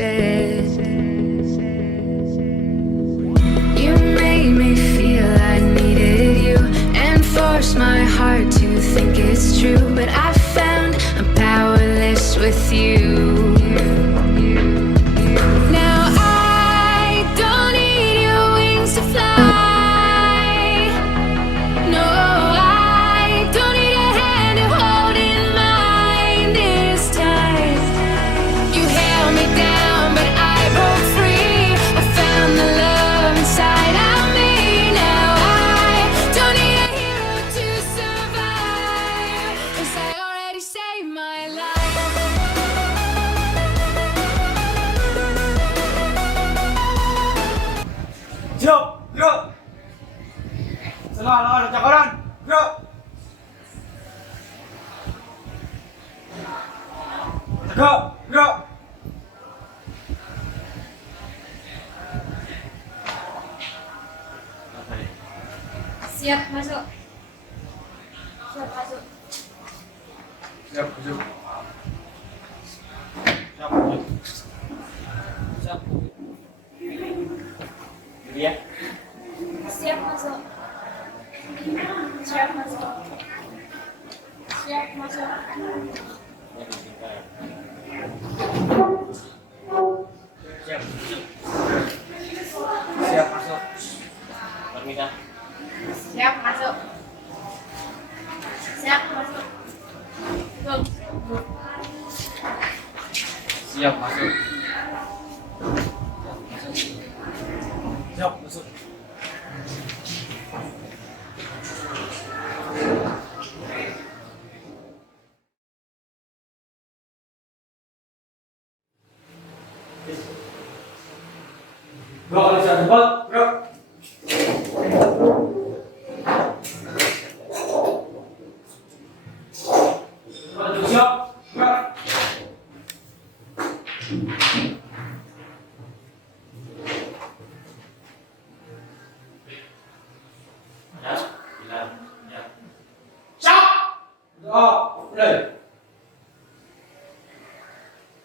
said. You made me feel I needed you and forced my heart to think it's true, but I found I'm powerless with you. Now I don't need your wings to fly. No, I don't need a hand to hold in mine this time. You held me down, but I broke free. I found the love inside of me. Now I don't need a hero to survive, 'cause I already saved my life. Siap, gerak. Salah, lawan cakaran, gerak. Tegak, gerak. Siap masuk. Siap masuk. Siap, masuk. Siap, masuk. Siap. Ini ya. Siap masuk. Siap masuk. Siap masuk. Siap, masuk. Siap, masuk. Permita. Siap masuk. Siap masuk. Go. Siap, masuk. Siap, masuk. Dua kali satu tempat, gerak. Maju, siap, gerak. Ya, bilang, ya. Siap. Mulai.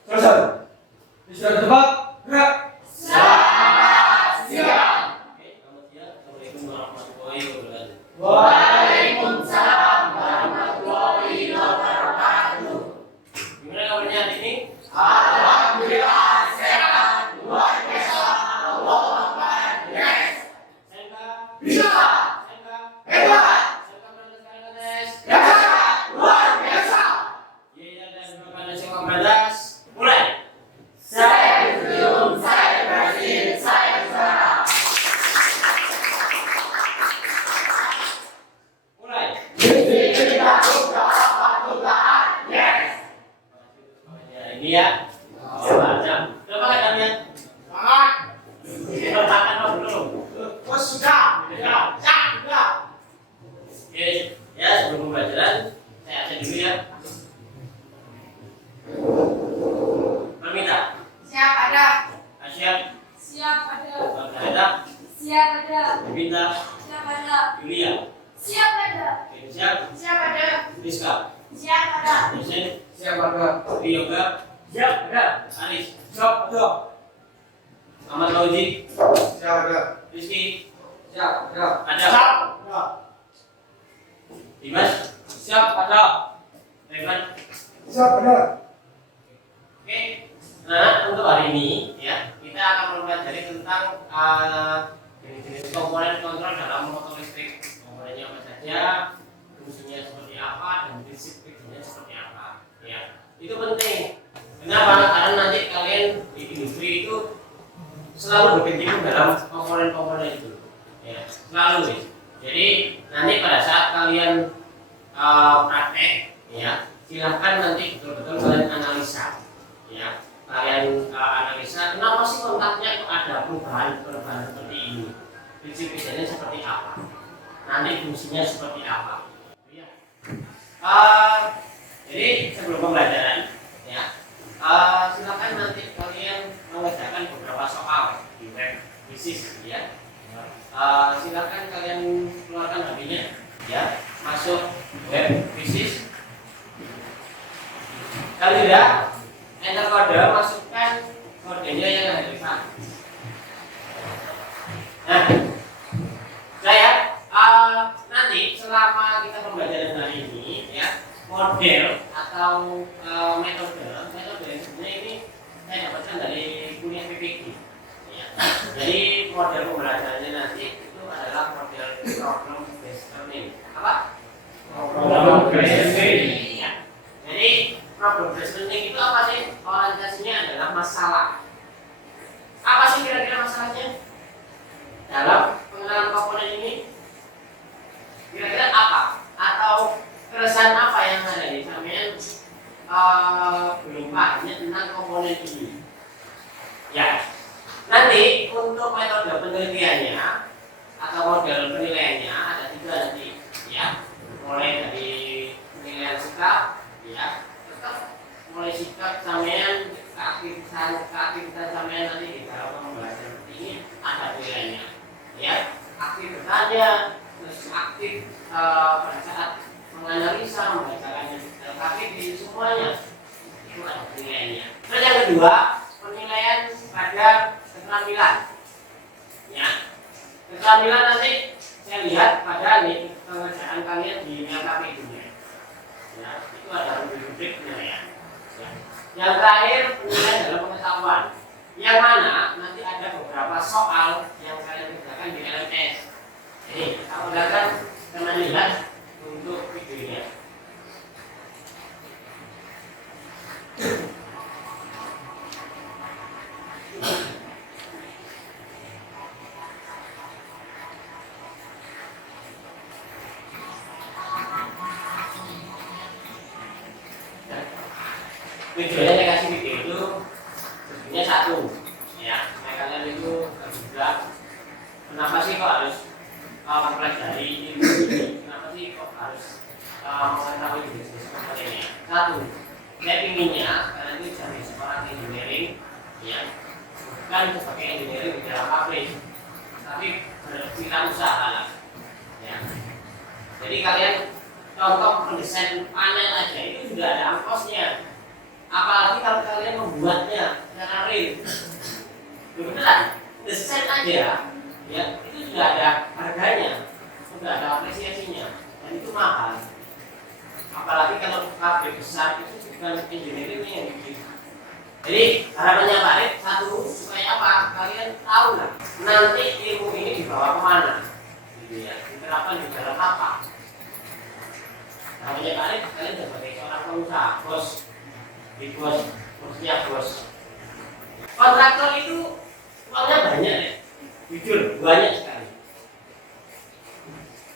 Selesai. Istirahat tempat, gerak. Waalaikumsalam warahmatullahi wabarakatuh. Gimana kabarnya hari ini? Alhamdulillah sehat, luar biasa. Allah Akbar. Yes. Sengka. Bisa. Sengka. Hebat. Sengka balas. Ya, luar biasa. Iya dan balas sengka balas. Mulai. Saya belum, saya berhasil, saya juara. Mulai. Kita buka apa-apaan, yes. Ini ya. Macam. Berapa kali kalian? Semangat. Makan apa belum? Oh sudah. Ya, sudah. Oke, ya sebelum pembelajaran saya absen dulu ya. Permita. Siap ada. Asyad. Siap ada. Margareta. Siap ada. Binta. Siap ada. Yulia. Siap ada. Oke, siap. Siap ada. Rizka. Siap ada. Husin. Siap ada. Yoga. Siap ada. Anis. Siap ada. Ahmad Lauji. Siap ada. Rizky. Siap ada. Ada. Siap ada. Dimas. Siap ada. Revan. Siap ada. Oke. Nah, untuk hari ini ya kita akan mempelajari tentang jenis-jenis komponen kontrol dalam motor listrik. Komponennya apa saja, fungsinya seperti apa, dan prinsip kerjanya seperti apa. Ya, itu penting. Kenapa? Karena nanti kalian di industri itu selalu berkecimpung dalam komponen-komponen itu. Ya, selalu ya. Jadi nanti pada saat kalian praktek, ya silahkan nanti betul-betul kalian analisa. Ya, kalian analisa kenapa sih kontaknya kok ada perubahan seperti ini, prinsip kerjanya seperti apa, nanti fungsinya seperti apa. Ya. Jadi sebelum pembelajaran ya silakan nanti kalian mengerjakan beberapa soal di web bisnis ya. Silakan kalian keluarkan HP-nya ya, masuk web bisnis. Kalian tidak enter kode, masukkan kodenya yang ada di depan. Nah, saya nanti selama kita pembelajaran hari ini ya, model atau metode yang sebenarnya ini saya dapatkan dari kuliah PPG ya. Jadi model pembelajarannya nanti itu adalah model problem based learning. Apa? Problem based learning ya. Jadi problem based learning itu apa sih? Orientasinya adalah masalah. Apa sih kira-kira masalahnya? Dalam pengenalan komponen ini kira-kira apa? Atau keresahan apa yang ada di sampean belum pahamnya tentang komponen ini? Ya, nanti untuk metode penelitiannya atau model penilaiannya ada 3 nanti, ya. Mulai dari penilaian sikap, ya, tetap mulai sikap sampean keaktifan sampean nanti di dalam pembahasan ini ada penilaiannya, ya. Aktif bertanya, terus aktif pada saat menganalisa, membacakan LKPD semuanya itu ada penilaiannya. Terus yang kedua penilaian pada keterampilan, ya. Keterampilan nanti saya lihat pada pengerjaan kalian di LKPD nya, ya. Itu ada rubrik penilaian. Ya. Yang terakhir penilaian dalam pengetahuan, yang mana nanti ada beberapa soal yang kalian kerjakan di LMS. Jadi kita menggunakan teman lihat untuk videonya. Videonya saya kasih video itu sebenarnya 1 ya, kalian itu juga kenapa sih kok harus mempelajari ilmu ini, kenapa sih kok harus mengetahui bisnis komponennya. 1, saya pinginnya kalian itu jadi seorang engineering ya, bukan sebagai engineering di dalam pabrik, tapi berwirausaha lah ya. Jadi kalian contoh mendesain panel aja itu sudah ada ongkosnya. Apalagi kalau kalian membuatnya secara real, beneran desain aja, ya itu sudah ada harganya, sudah ada apresiasinya, dan itu mahal. Apalagi kalau pabrik besar itu bukan engineering yang bikin. Jadi harapannya Pak Arif 1 supaya apa? Kalian tahu lah nanti ilmu ini dibawa kemana, gitu ya, diterapkan di dalam apa. Harapannya Pak Arif kalian sebagai seorang pengusaha, bos. Di bosnya bos. Kontraktor itu uangnya banyak ya, jujur banyak sekali.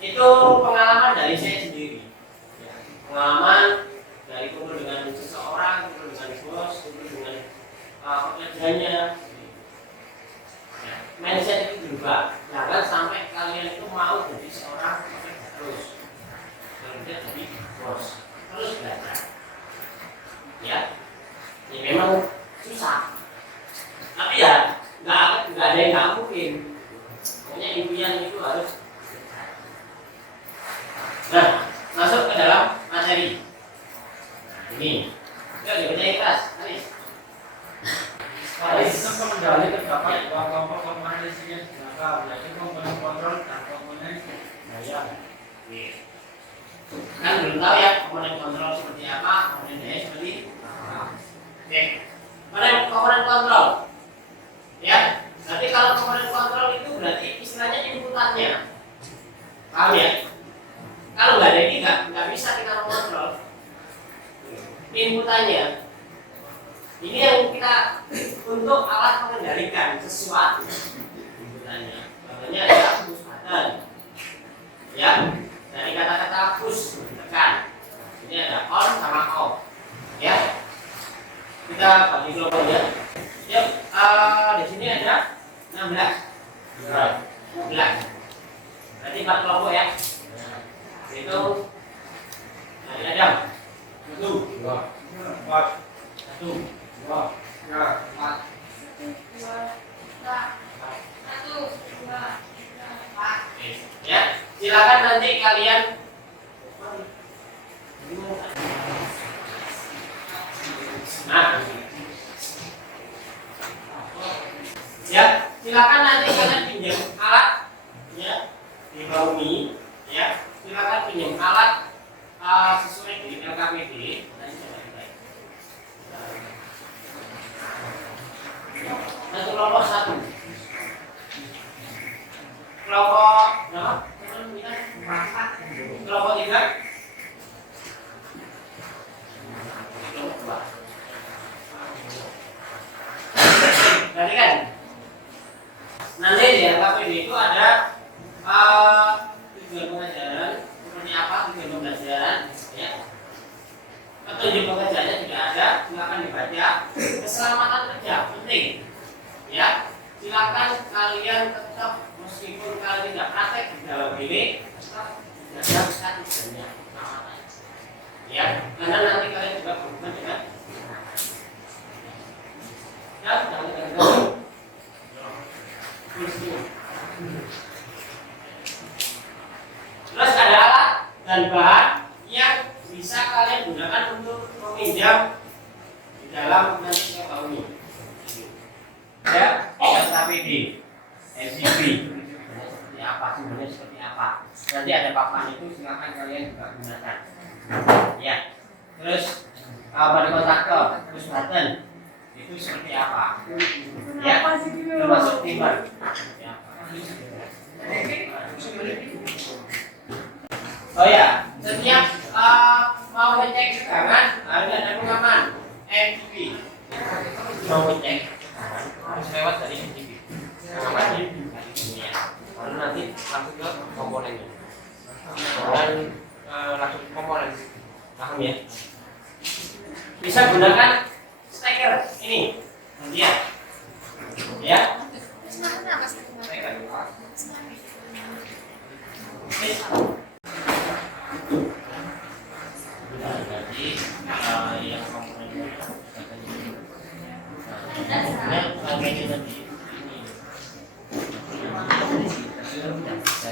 Itu pengalaman dari saya sendiri. Ya, pengalaman dari kumpul dengan seseorang, kumpul dengan bos, kumpul dengan pekerjanya. Ya, mindset itu berubah. Jangan sampai kalian itu mau jadi seorang pekerja terus, kerja jadi bos, terus belajar. Ya memang susah, tapi ya nggak ada yang nggak mungkin. Pokoknya impian itu harus. Nah, masuk ke dalam materi. Ini, yuk dibaca ikhlas, Aris. Aris sistem pengendali terdapat 2 kelompok komponen isinya segala, yaitu komponen kontrol dan komponen daya. Kan belum tahu ya komponen kontrol seperti apa, komponen daya seperti apa. Oke, komponen kontrol, ya. Nanti kalau komponen kontrol itu berarti istilahnya inputannya, paham ya? Kalau nggak ada ini nggak bisa kita mengontrol inputannya. Ini yang kita untuk alat mengendalikan sesuatu inputannya. Contohnya adalah push button, ya. Dari kata-kata push tekan. Ini ada on sama off. Ya. Kita bagi kelompok ya. Yuk, di sini ada 16. 16. Berarti 4 kelompok ya. Itu dari Adam. 1 2 4 1 2 3 4 ya, silakan nanti kalian nah silakan nanti kalian pinjam alat ya di Baumi ya, silakan pinjam alat sesuai dengan LKPD. Satu kelompok satu, kelompok berapa? Kelompok tiga, kelompok dua. Berarti kan nanti di LKPD itu ada tujuan pengajaran seperti apa, tujuan pembelajaran ya, petunjuk pengajarannya juga ada, silakan dibaca. Keselamatan kerja penting ya, silakan kalian tetap meskipun kalian tidak praktek di dalam bilik tetap jaga kesehatannya ya, karena nanti kalian juga berhubungan dengan terus ada alat dan bahan yang bisa kalian gunakan untuk meminjam di dalam nanti sekolah ini ya, LKPD, MCB seperti apa, sumbernya seperti apa, nanti ada papan itu silakan kalian juga gunakan ya. Terus pada kontaktor, terus button itu seperti apa ya, termasuk timer ya. Oh ya, setiap mau ngecek tegangan harus ada pengaman MCB. Mau ngecek harus lewat dari MCB pengaman dari dunia, lalu nanti langsung ke komponennya dan langsung ke komponen, paham ya. Bisa gunakan steker ini ya ya, steker. Jadi yang komponennya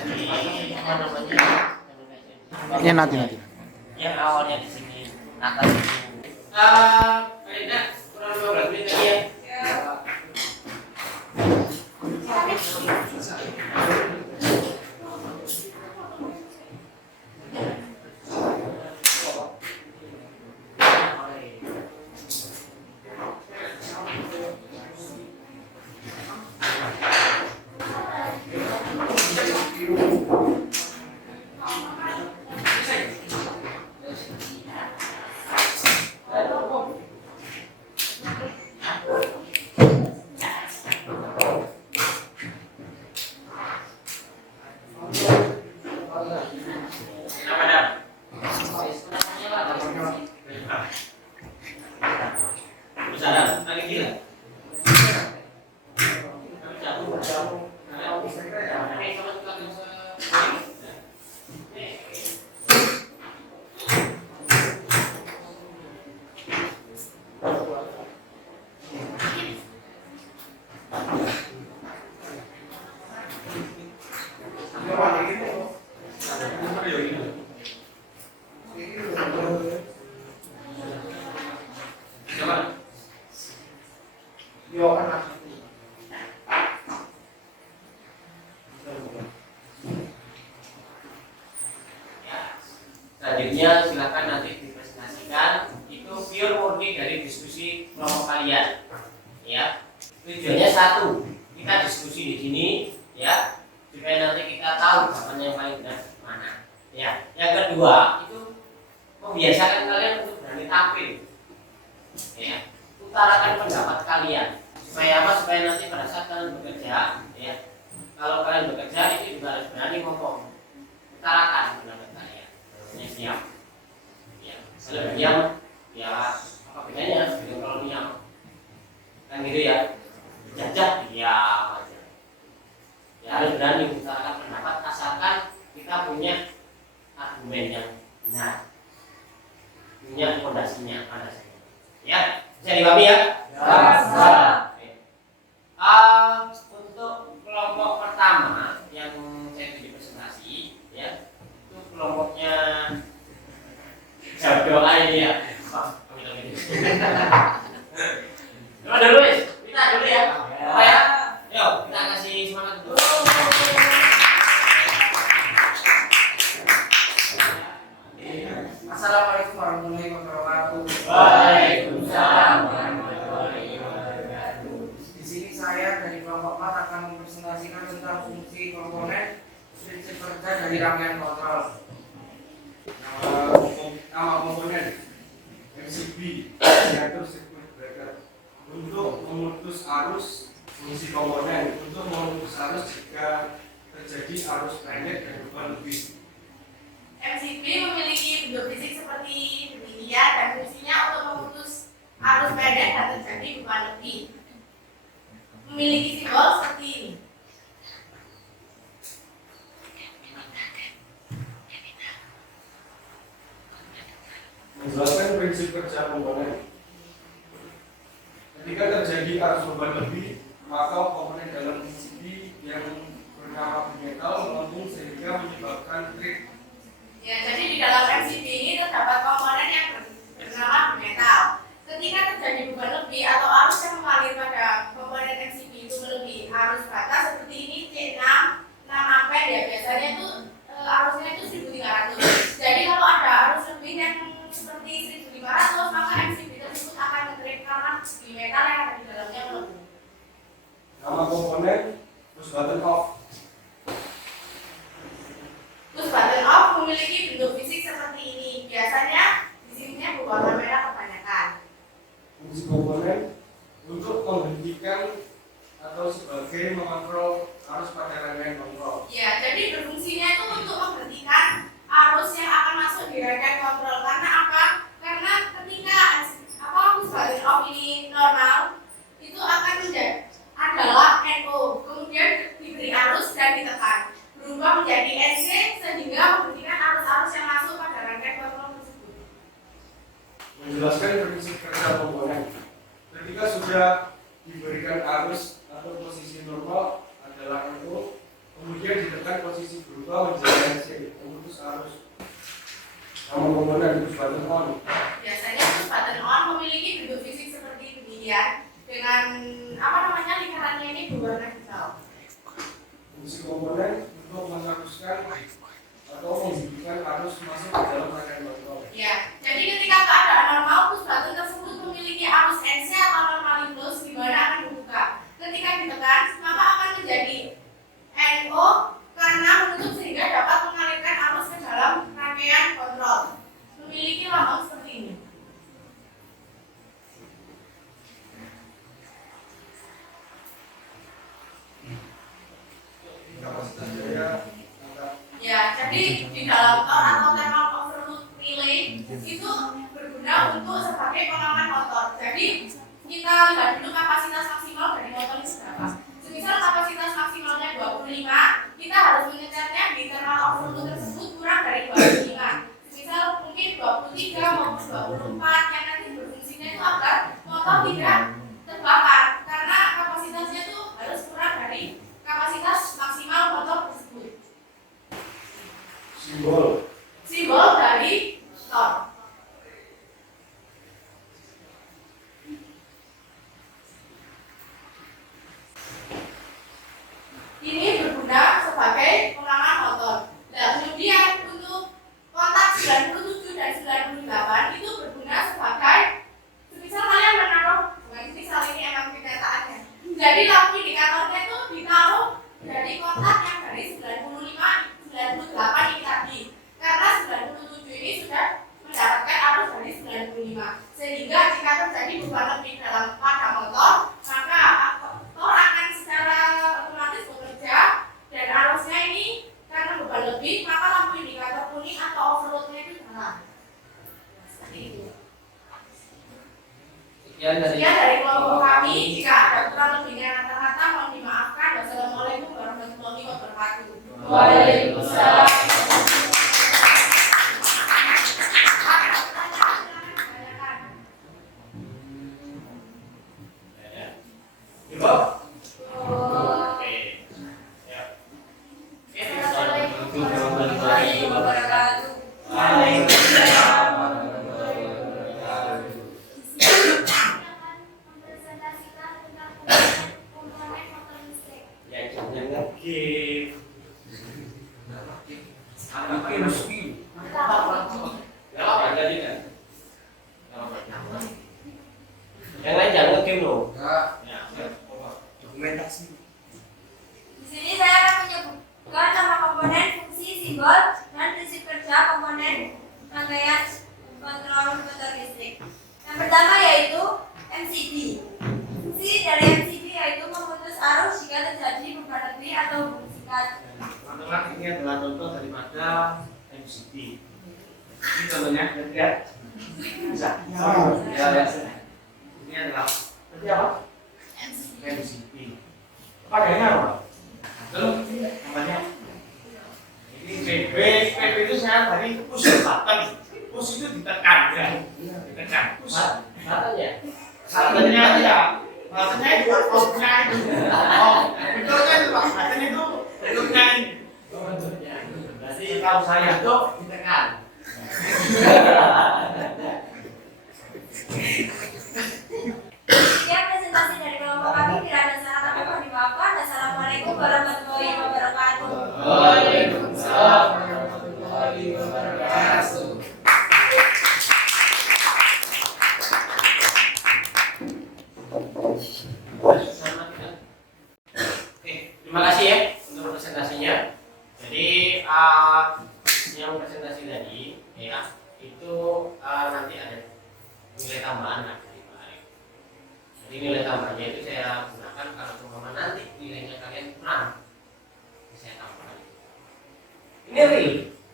jadi apa namanya, ya nanti yang awalnya di sini atas itu kayaknya kurang 15 menit lagi ya. Selanjutnya silakan nanti dipresentasikan, itu pure murni dari diskusi kelompok kalian ya. Tujuannya satu, kita diskusi di sini ya, supaya nanti kita tahu kapan yang paling benar mana ya. Yang kedua itu membiasakan kalian untuk berani tampil ya, utarakan pendapat kalian supaya apa, supaya nanti pada saat kalian bekerja ya, kalau kalian bekerja itu juga harus berani ngomong, utarakan pendapat kalian. Siap ya, kalau diam ya apa bedanya dengan kalau diam kan gitu ya, jajah diam aja ya, harus berani mengutarakan pendapat asalkan kita punya argumen yang benar, punya fondasinya ya. Bisa dipahami ya? Untuk kelompok pertama yang saya tuju presentasi ya, itu kelompoknya jawab doa ini ya. Coba dulu kita dulu ya. Apa ya? Yuk kita keempat akan mempresentasikan tentang fungsi komponen prinsip kerja dari rangkaian kontrol. Nama komponen MCB yaitu circuit breaker untuk memutus arus. Fungsi komponen untuk memutus arus jika terjadi arus pendek dan beban lebih. MCB memiliki bentuk fisik seperti demikian dan fungsinya untuk memutus arus pendek dan terjadi beban lebih. Memiliki simbol seperti ini. Menjelaskan prinsip kerja komponen. Ketika terjadi arus beban lebih, maka komponen dalam MCB yang bernama bimetal melengkung sehingga menyebabkan trik. Ya, jadi di dalam MCB ini terdapat komponen yang bernama bimetal. Ketika terjadi beban lebih atau arus yang mengalir pada komponen MCB itu melebihi arus batas seperti ini C6 ampere ya, biasanya itu arusnya itu 1300. Jadi kalau ada arus lebih yang seperti 1500 maka MCB tersebut akan nge-trip karena bimetal yang ada di dalamnya melengkung. Nama komponen push button off. Push button off memiliki bentuk fisik seperti ini. Biasanya di sininya berwarna merah kebanyakan. Fungsi komponen untuk menghentikan atau sebagai mengontrol arus pada rangkaian kontrol. Ya, jadi berfungsinya itu untuk menghentikan arus yang akan masuk di rangkaian kontrol. Karena apa? Karena ketika push button off ini normal, itu akan menjadi adalah NO, kemudian diberi arus dan ditekan, berubah menjadi NC sehingga menghentikan arus-arus yang masuk pada rangkaian kontrol tersebut. Menjelaskan prinsip kerja komponen. Ketika sudah diberikan arus atau posisi normal adalah NO, kemudian ditekan posisi berubah menjadi NC, memutus arus. Nama komponen push button on. Biasanya push button on memiliki bentuk fisik seperti demikian dengan lingkarannya ini berwarna hitam. Fungsi komponen untuk mengharuskan atau menghidupkan arus masuk ke dalam rangkaian kontrol. Ya, jadi ketika keadaan normal push button tersebut memiliki arus NC atau normalibus di mana akan dibuka. Ketika ditekan maka akan menjadi NO karena menutup sehingga dapat mengalirkan arus ke dalam rangkaian kontrol. Memiliki lambang seperti ini. Kapasitas daya Ya, jadi di dalam tor atau thermal overload relay itu berguna untuk sebagai pengaman motor. Jadi kita lihat dulu kapasitas maksimal dari motor ini berapa. Semisal kapasitas maksimalnya 25, kita harus mengecatnya di thermal overload tersebut kurang dari 25. Semisal mungkin 23 maupun 24 yang nanti berfungsinya itu agar motor tidak terbakar karena kapasitasnya itu harus kurang dari kapasitas maksimal motor tersebut. Simbol dari tor. Ini berguna sebagai pengaman motor. Nah, kemudian untuk kontak 97 dan 98 itu berguna sebagai semisal kalian menaruh misal ini emang kenyataannya. Jadi lampu indikatornya itu ditaruh dari kontak yang dari 95, 98 ini tadi. Karena 97 ini sudah mendapatkan arus dari 95. Sehingga jika terjadi beban lebih dalam pada motor, maka motor akan secara otomatis bekerja dan arusnya ini karena beban lebih, maka lampu indikator kuning atau overloadnya itu nyala. Seperti itu. Sekian dari kelompok kami. Jika ada kurang lebihnya kata-kata mohon dimaafkan. Wassalamualaikum warahmatullahi wabarakatuh. Waalaikumsalam. Oke. Assalamualaikum warahmatullahi wabarakatuh. Mempresentasikan tentang komponen motor listrik. Ya, jangan game. Gak apa jadi kan? Yang lain jangan game loh. Ya, dokumentasi. sini saya akan menyebutkan nama komponen, fungsi, simbol, dan prinsip kerja komponen rangkaian kontrol motor listrik. Yang pertama yaitu MCB. Fungsi dari MCB yaitu memutus arus jika terjadi beban lebih atau hubungan singkat. Teman-teman, ini adalah contoh daripada MCB. Ini contohnya, lihat. Bisa. Ya. Ini adalah tadi apa? MCB. Pakainya apa? Lalu namanya ini PB itu saya tadi push button. Push itu ditekan ya. Ditekan. Push. Buttonnya. Buttonnya ya. Buttonnya itu outnya itu. Oh, betul kan Pak? Button itu bentuknya ini. Berarti kalau saya itu ditekan. Sekian presentasi dari kelompok kami. Tidak ada salah kami mohon dimaafkan. Assalamualaikum warahmatullahi wabarakatuh. Waalaikumsalam warahmatullahi wabarakatuh. Oke, terima kasih ya untuk presentasinya. Jadi yang presentasi tadi ya itu nanti ada nilai tambahan dari Pak Arif. Jadi nilai tambahannya itu saya gunakan kalau umpama nanti nilainya kalian kurang, saya tambahkan. Ini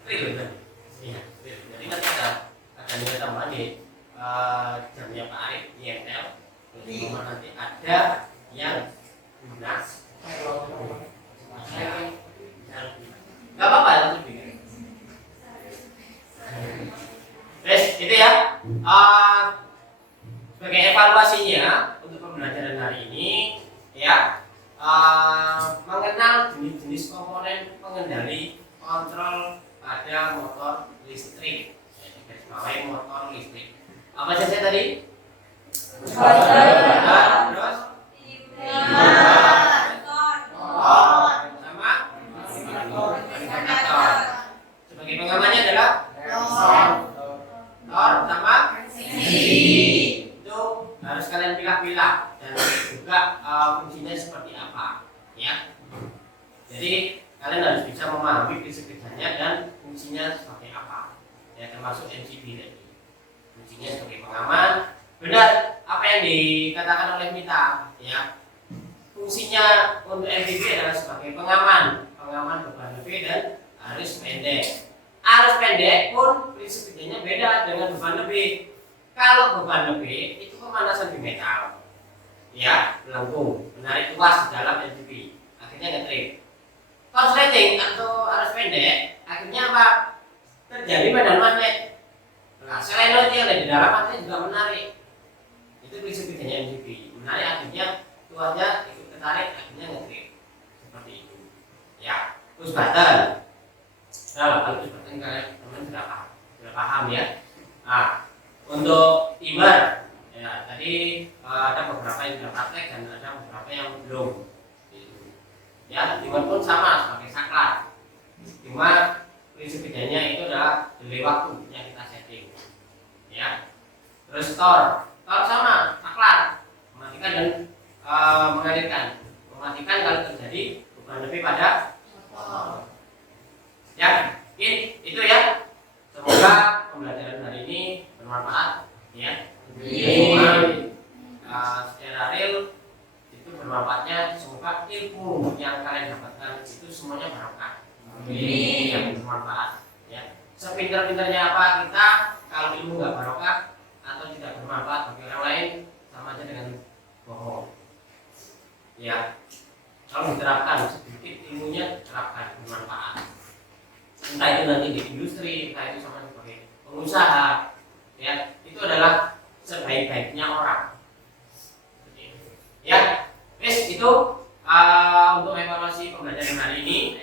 real kan? Iya, real. Jadi nanti ada nilai tambahan di jamnya Pak Arif di ML. Jadi umpama nanti ada yang lunas, nggak apa-apa yang lebih. Terus itu ya. Sebagai evaluasinya untuk pembelajaran hari ini ya mengenal jenis-jenis komponen pengendali kontrol pada motor listrik. Motor listrik. Apa saja tadi? Terus sebagai pengamannya adalah sama itu harus kalian pilah-pilah dan juga fungsinya seperti apa ya. Jadi kalian harus bisa memahami prinsip kerjanya dan fungsinya seperti apa ya, termasuk MCB tadi. Fungsinya sebagai pengaman, benar apa yang dikatakan oleh Mita ya. Fungsinya untuk MCB adalah sebagai pengaman beban lebih dan arus pendek. Arus pendek pun prinsip kerjanya beda dengan beban lebih. Kalau beban lebih itu pemanasan di metal, ya, melengkung, menarik tuas di dalam MCB, akhirnya nge-trip. Korsleting atau arus pendek, akhirnya apa? Terjadi medan magnet. Nah, solenoid yang ada di dalam magnet juga menarik. Itu prinsip kerjanya MCB, menarik akhirnya tuasnya ikut ketarik, akhirnya nge-trip. Seperti itu. Ya, push button. Nah, kalau seperti kalian teman sudah paham ya. Nah, untuk timer ya tadi ada beberapa yang sudah praktek dan ada beberapa yang belum. Ya, timer pun sama sebagai saklar. Cuma prinsip kerjanya itu adalah delay waktu yang kita setting. Ya. Terus store sama saklar, mematikan dan mengalirkan. Mematikan kalau terjadi beban lebih pada motor. Ya, itu ya. Semoga pembelajaran hari ini bermanfaat ya. Secara real itu bermanfaatnya. Semoga ilmu yang kalian dapatkan itu semuanya barokah. Yang bermanfaat ya. Sepintar-pintarnya apa kita, kalau ilmu nggak barokah atau tidak bermanfaat bagi orang lain, sama aja dengan bohong. Ya. Kalau diterapkan sedikit ilmunya, terapkan bermanfaat. Entah itu nanti di industri, entah itu sama sebagai pengusaha, ya itu adalah sebaik-baiknya orang. Ya, itu untuk evaluasi pembelajaran hari ini.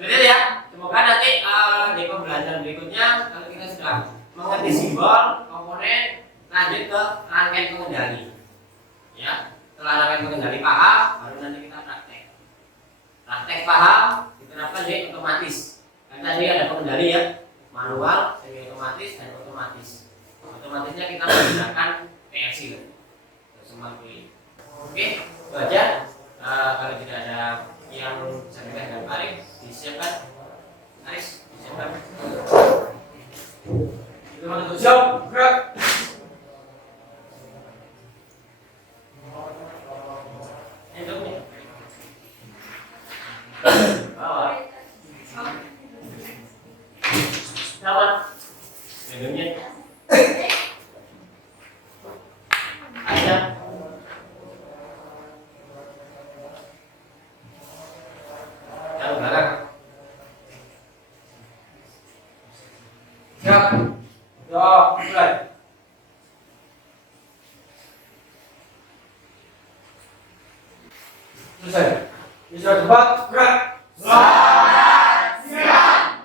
Betul ya. Semoga nanti di pembelajaran berikutnya kalau kita sudah mengerti simbol, komponen, lanjut ke rangkaian pengendali. Ya, setelah rangkaian pengendali paham, baru nanti kita praktek. Praktek paham diterapkan di otomatis. Kan tadi ada pengendali ya, manual, semi otomatis dan otomatis. Otomatisnya kita menggunakan PLC semua pilih. Oke, itu aja. Selesai. Bisa cepat, gerak. Selamat siang.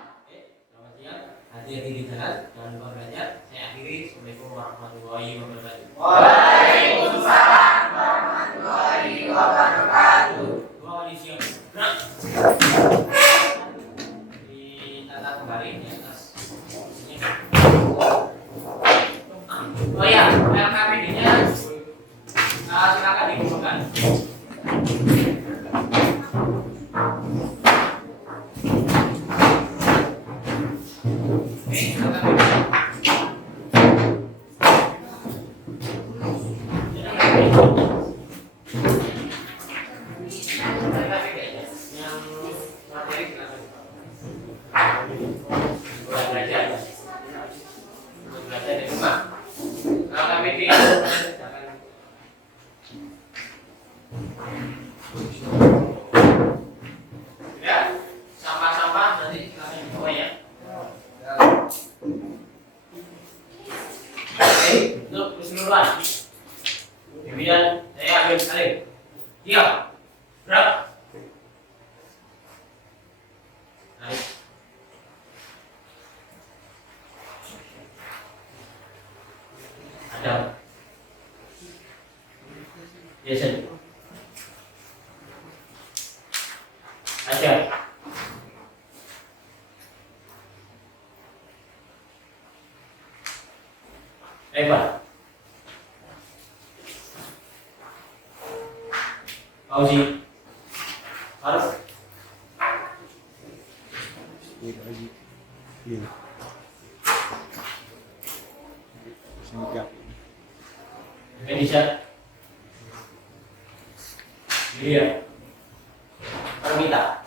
Hati-hati di jalan, jangan lupa belajar. Saya akhiri. Assalamualaikum warahmatullahi wabarakatuh. Waalaikumsalam warahmatullahi wabarakatuh. Dua kali siap. Gerak. Ditata kembali di atas. Oh ya, LKPD-nya silakan dikumpulkan. Sampah-sampah nanti silakan dibawa ya. Oke, untuk keseluruhan. Kemudian saya ambil salib. Siap. Gerak. Naik. Ada. Jason. Ajar. Hebat. Fauzi. Harus. Indonesia. Iya. Permita.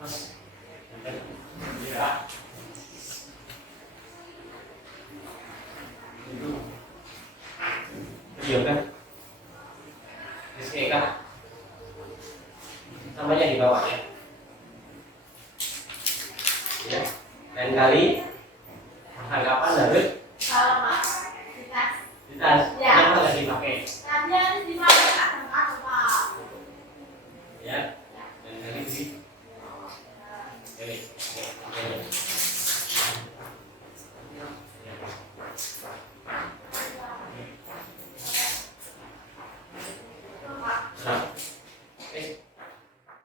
Mas. Iya. Itu. Iya kan? SK kan? Namanya di bawah ya. Ya. Lain kali tanggapan dari Kalau Mas, di tas. di tas Ya. kenapa nggak dipakai? Nanti harus dipakai akan Pak. Ya. Lain kali di Oke. Nah,